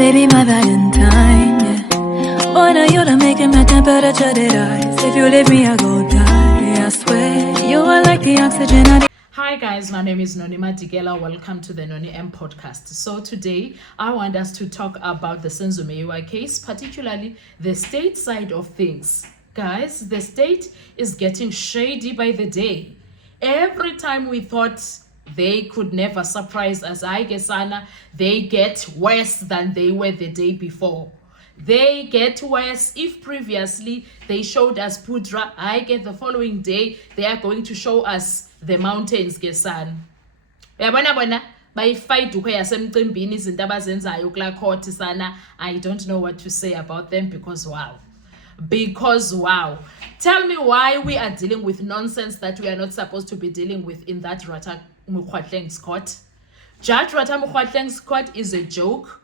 baby, my Valentine, yeah. Boy, now you're making my temperature rise. If you leave me, I go die. I swear, you are like the oxygen I need. Hi guys, my name is Nonima Digela. Welcome to the Noni M podcast. So today I want us to talk about the Senzo Meyiwa case, particularly the state side of things. Guys, the state is getting shady by the day. Every time we thought they could never surprise us, they get worse than they were the day before. They get worse. If previously they showed us Putra, the following day they are going to show us the mountains Gesana. Uyabona bayifight ukho yasemcimbini izinto abazenzayo kula court sana. I don't know what to say about them because wow. Tell me why we are dealing with nonsense that we are not supposed to be dealing with in that Rata Mukwatleng's court. Judge Rata Mukwatleng's court is a joke.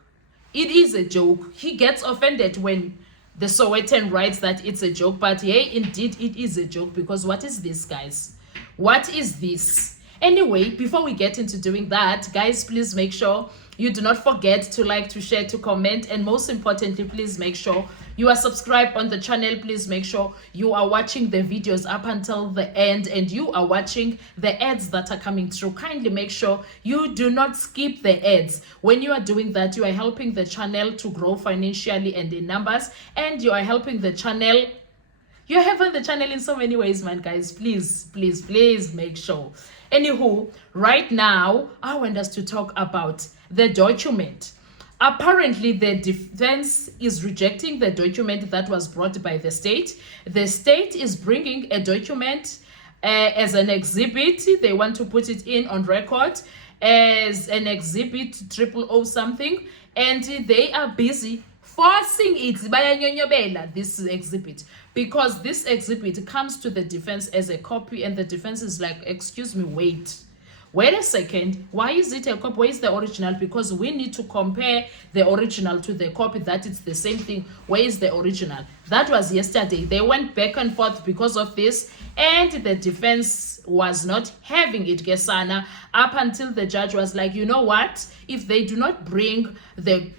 It is a joke. He gets offended when the Sowetan writes that it's a joke, but yeah, indeed it is a joke, because what is this, guys? What is this? Anyway, before we get into doing that, guys, please make sure you do not forget to like, to share, to comment, and most importantly, please make sure you are subscribed on the channel. Please make sure you are watching the videos up until the end and you are watching the ads that are coming through. Kindly make sure you do not skip the ads. When you are doing that, you are helping the channel to grow financially and in numbers, and you are helping the channel. You're helping the channel in so many ways, man, guys. Please make sure. Anywho, right now, I want us to talk about the document. Apparently, the defense is rejecting the document that was brought by the state. The state is bringing a document as an exhibit. They want to put it in on record as an exhibit 000 something, and they are busy forcing it, this exhibit, because this exhibit comes to the defense as a copy, and the defense is like, excuse me, wait a second, why is it a copy? Where is the original? Because we need to compare the original to the copy, that it's the same thing. Where is the original? That was yesterday. They went back and forth because of this, and the defense was not having it, Gesana, up until the judge was like, you know what, if they do not bring the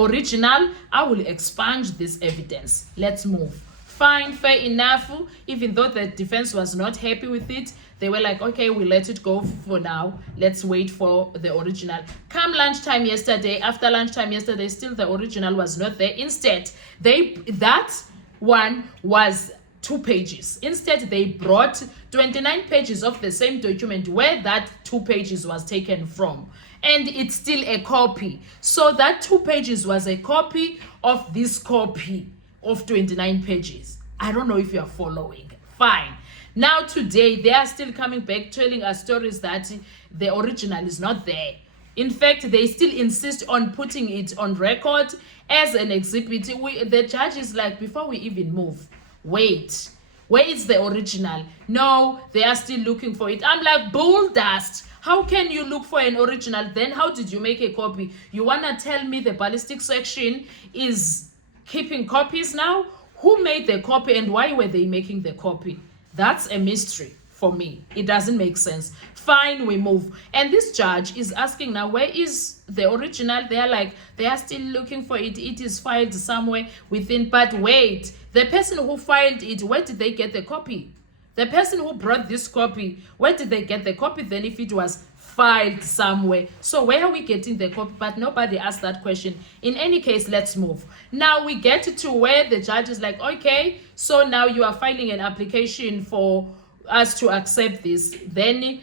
original, I will expunge this evidence. Let's move. Fine, fair enough. Even though the defense was not happy with it, they were like, okay, we'll let it go for now. Let's wait for the original. Come lunchtime yesterday, after lunchtime yesterday, still the original was not there. Instead, that one was 2 pages. Instead, they brought 29 pages of the same document where that 2 pages was taken from. And it's still a copy. So that 2 pages was a copy of this copy of 29 pages. I don't know if you are following. Fine. Now today, they are still coming back telling us stories that the original is not there. In fact, they still insist on putting it on record as an exhibit. The judge is like, before we even move, wait, where is the original? No, they are still looking for it. I'm like, bull dust. How can you look for an original? Then how did you make a copy? You want to tell me the ballistic section is keeping copies now? Who made the copy and why were they making the copy? That's a mystery for me. It doesn't make sense. Fine, we move. And this judge is asking now, where is the original? They are like, they are still looking for it. It is filed somewhere within. But wait, the person who filed it, where did they get the copy? The person who brought this copy, where did they get the copy then if it was filed somewhere? So where are we getting the copy? But nobody asked that question. In any case, let's move. Now we get to where the judge is like, okay, so now you are filing an application for us to accept this. Then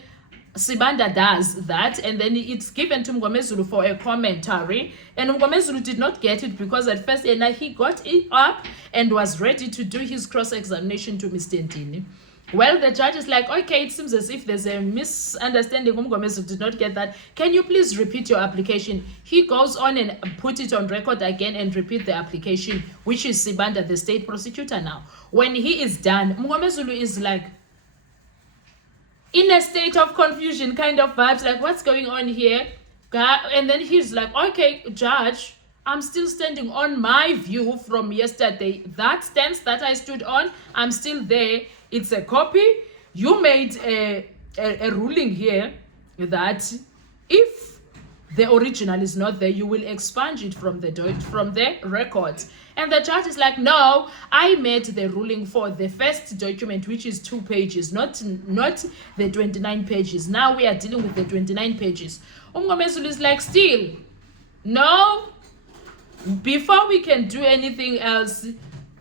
Sibanda does that, and then it's given to Mngomezulu for a commentary, and Mngomezulu did not get it because at first he got it up and was ready to do his cross-examination to Mr. Ntini. Well, the judge is like, okay, it seems as if there's a misunderstanding. Mngomezulu did not get that. Can you please repeat your application? He goes on and put it on record again and repeat the application, which is Sibanda, the state prosecutor now. When he is done, Mngomezulu is like, in a state of confusion kind of vibes, like, what's going on here? And then he's like, okay, judge, I'm still standing on my view from yesterday. That stance that I stood on, I'm still there. It's a copy. You made a ruling here that if the original is not there, you will expunge it from the record. And the judge is like, no, I made the ruling for the first document, which is 2 pages, not the 29 pages. Now we are dealing with the 29 pages. Mngomezulu is like, still, no, before we can do anything else,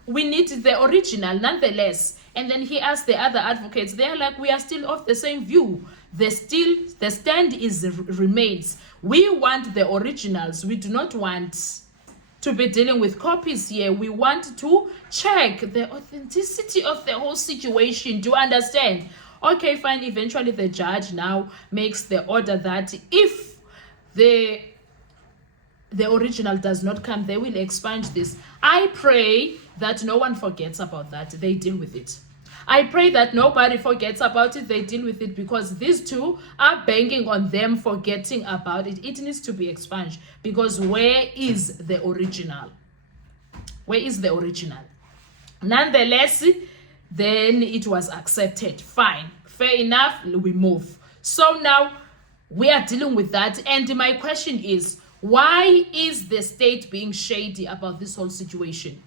we need the original nonetheless. And then he asked the other advocates, they're like, we are still of the same view. The stand remains. We want the originals. We do not want to be dealing with copies here. We want to check the authenticity of the whole situation. Do you understand? Okay, fine. Eventually the judge now makes the order that if the original does not come, they will expunge this. I pray that no one forgets about that. They deal with it. I pray that nobody forgets about it. They deal with it, because these two are banging on them forgetting about it. It needs to be expunged, because where is the original? Where is the original? Nonetheless, then it was accepted. Fine. Fair enough. We move. So now we are dealing with that. And my question is, why is the state being shady about this whole situation?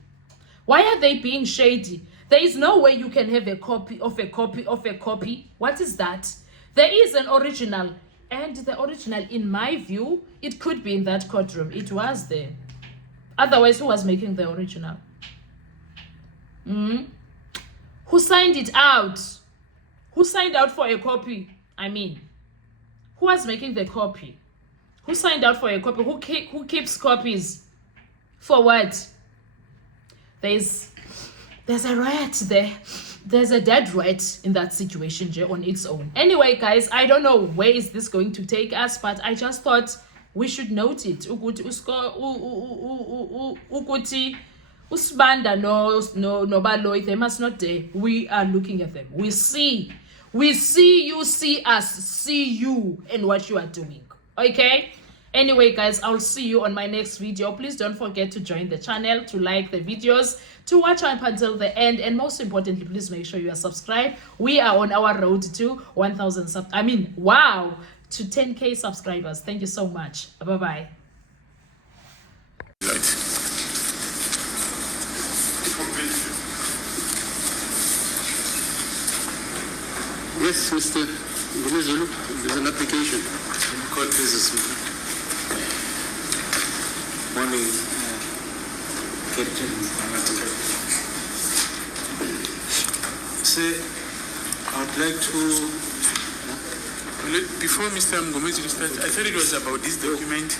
Why are they being shady? There is no way you can have a copy of a copy of a copy. What is that? There is an original. And the original, in my view, it could be in that courtroom. It was there. Otherwise, who was making the original? Who signed it out? Who signed out for a copy? I mean, who was making the copy? Who signed out for a copy? Who keeps copies? For what? There's a rat there. There's a dead rat in that situation on its own. Anyway, guys, I don't know where is this going to take us, but I just thought we should note it. Ukuthi Usibanda no Baloyi, they must not there. We are looking at them. We see you, see us, see you and what you are doing. Okay? Anyway, guys, I'll see you on my next video. Please don't forget to join the channel, to like the videos, to watch up until the end, and most importantly, please make sure you are subscribed. We are on our road to 1,000 to 10K subscribers. Thank you so much. Bye-bye. Yes, Mr. Mngomezulu, there's an application. Court business. Morning, Captain. Sir, I would like to, before Mr. Mngomezulu starts, I thought it was about this document.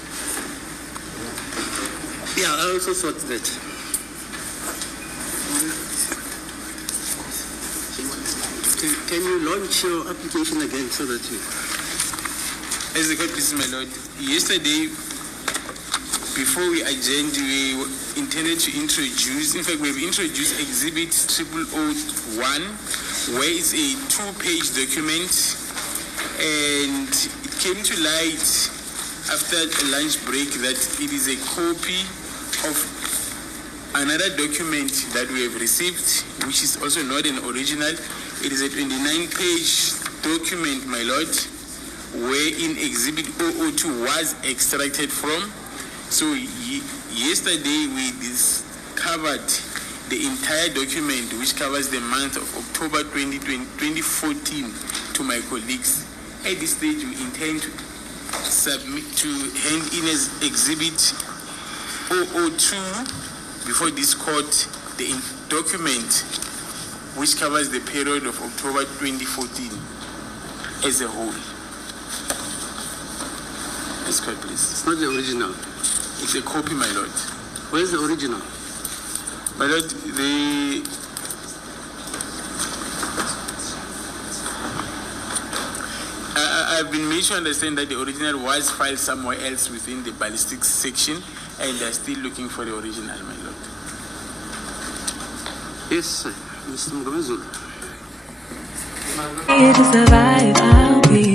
Yeah, I also thought that. Can you launch your application again so that you... As the court pleases, my lord, yesterday, before we adjourned, we intended to introduce, in fact, we've introduced Exhibit 0001, where it's a 2-page document, and it came to light after a lunch break that it is a copy of another document that we have received, which is also not an original. It is a 29-page document, my lord, wherein Exhibit 002 was extracted from. So yesterday we discovered the entire document, which covers the month of October 2014, to my colleagues. At this stage, we intend to submit, to hand in as Exhibit 002 before this court the document which covers the period of October 2014 as a whole. Yes, court, please. It's not the original. It's a copy, my lord. Where's the original? My lord, I've been made to understand that the original was filed somewhere else within the ballistics section, and they're still looking for the original, my lord. Yes, sir. Mr. Mngomezulu. Here to survive, I'll be